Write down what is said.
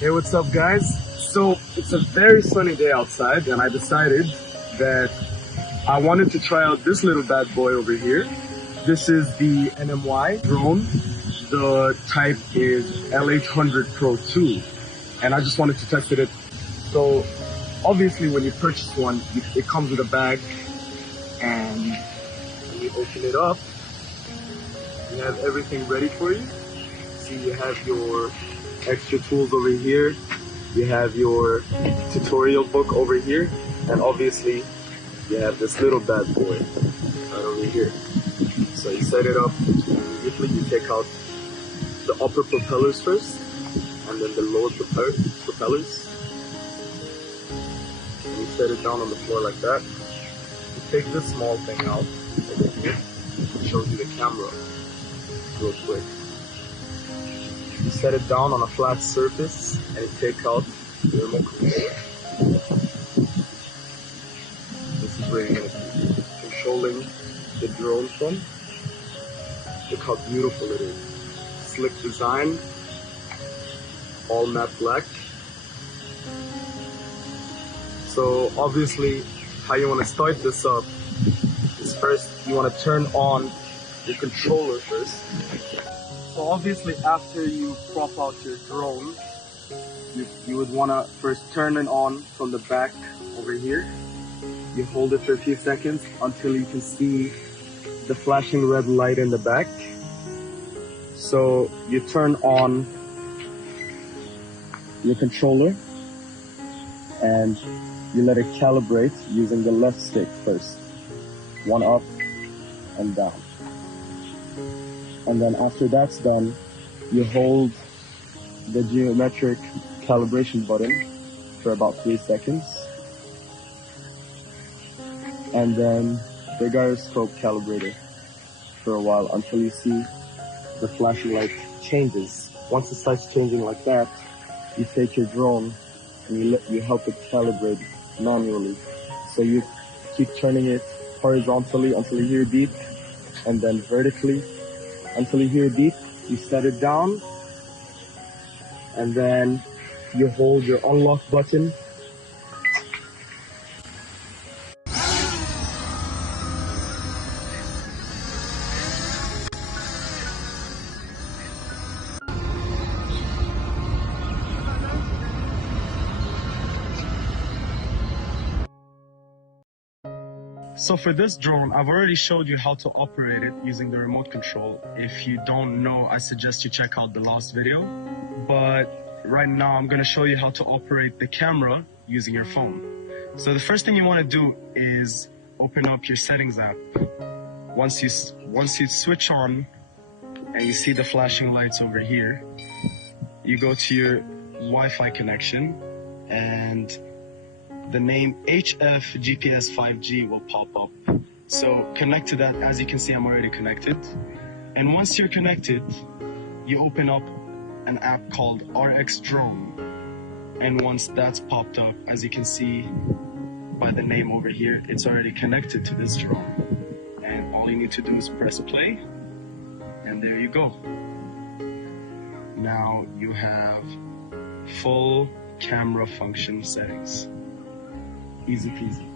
Hey, what's up guys? So it's a very sunny day outside and I decided that I wanted to try out this little bad boy over here. This is the NMY drone. The type is L800 Pro 2 and I just wanted to test it. So obviously when you purchase one, it comes with a bag, and when you open it up, you have everything ready for you. See, you have your extra tools over here, you have your tutorial book over here, and obviously you have this little bad boy right over here. So you set it up immediately. You take out the upper propellers first, and then the lower propellers, and you set it down on the floor like that. You take this small thing out over here. It shows you the camera real quick. You set it down on a flat surface and you take out the remote controller. This is where you're going to be controlling the drone from. Look how beautiful it is. Slick design, all matte black. So obviously how you want to start this up is first you want to turn on your controller first. So obviously after you prop out your drone, you would want to first turn it on from the back over here. You hold it for a few seconds until you can see the flashing red light in the back. So you turn on your controller and you let it calibrate using the left stick first. One up and down. And then after that's done, you hold the geometric calibration button for about 3 seconds. And then the gyroscope calibrator for a while until you see the flashing light changes. Once it starts changing like that, you take your drone and you help it calibrate manually. So you keep turning it horizontally until you hear beep, and then vertically until you hear beep. You set it down, and then you hold your unlock button. So for this drone, I've already showed you how to operate it using the remote control. If you don't know, I suggest you check out the last video. But right now I'm going to show you how to operate the camera using your phone. So the first thing you want to do is open up your settings app. Once you switch on and you see the flashing lights over here, you go to your Wi-Fi connection and the name HF GPS 5G will pop up. So connect to that. As you can see, I'm already connected. And once you're connected, you open up an app called RX Drone. And once that's popped up, as you can see by the name over here, it's already connected to this drone. And all you need to do is press play, and there you go. Now you have full camera function settings. Easy peasy.